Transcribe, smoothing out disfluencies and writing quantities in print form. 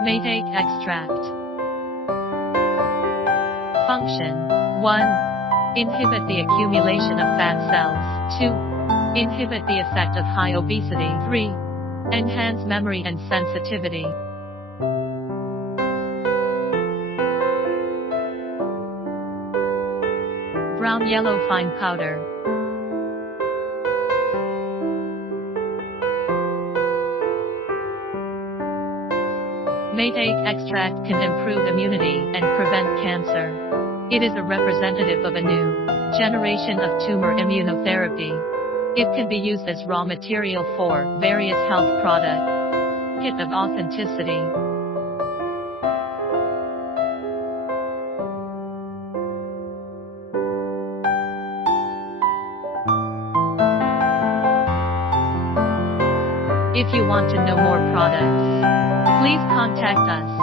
Maitake extract. Function 1. Inhibit the accumulation of fat cells. 2. Inhibit the effect of high obesity. 3. Enhance memory and sensitivity. Brown yellow fine powder. Maitake extract can improve immunity and prevent cancer. It is a representative of a new generation of tumor immunotherapy. It can be used as raw material for various health products. Hit of authenticity. If you want to know more products, please contact us.